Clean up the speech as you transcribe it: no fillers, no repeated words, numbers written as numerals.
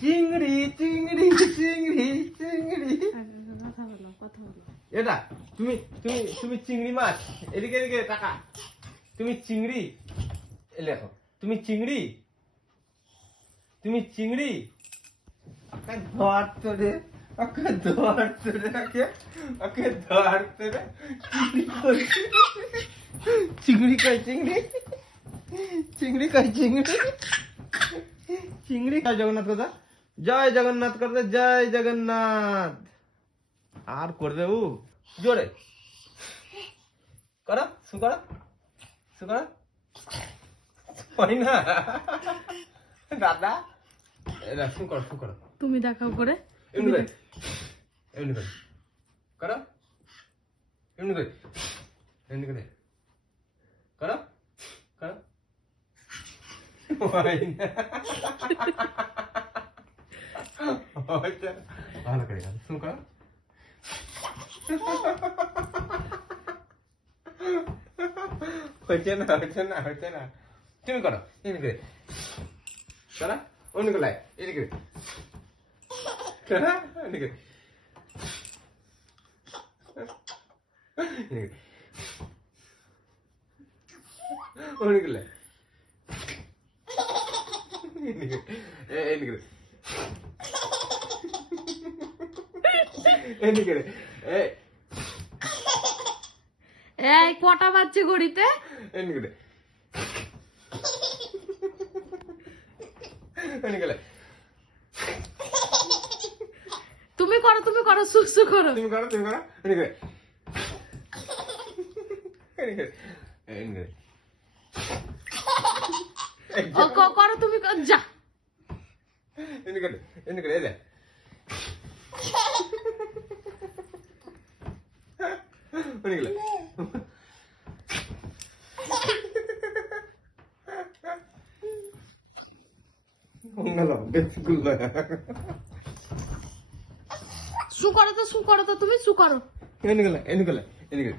চিংড়ি চিংড়ি চিংড়ি চিংড়ি। কথা বলো কথা বলো। এটা তুমি তুমি তুমি চিংড়ি মাছ, এদিকে এদিকে টাকা। তুমি চিংড়ি, লেখো তুমি চিংড়ি, তুমি চিংড়ি। ওকে ধরতো রে, ওকে ধরতো রে, ওকে ধরতো রে। চিংড়ি কই চিংড়ি, চিংড়ি কই চিংড়ি, চিংড়ি। জয় জগন্নাথ কথা, জয় জগন্নাথ করতে, জয় জগন্নাথ। আর করবে ও জোরে করো, শু করো, শু করো। হয় না দাদা, এরা শু করো, শু করো। তুমি দেখাও করে। এমনি করে, এমনি করে করো, এমনি করে, এমনি করে করো, করো। হয় না, হচ্ছে না। ভালো করে করো, শু করো। হচ্ছে না, হচ্ছে না, হচ্ছে না। তুমি করো, এমনি করে করো, অন্য করে এদিকে করো, এমনি করে অন্য করে এমনি করে এমনি করে। এই কটা বাজছে ঘড়িতে? এমনি করে এমনি করে। তুমি করো সুসু করো। তুমি করো, তুমি করো, এমনি করে এমনি করে এমনি করে। ও করো তুমি যা। এমনি করে, এমনি করে, এই যে এমনি করে। সু করো তো তুমি সু করো। এমনি করে, এমনি করে, এমনি করে।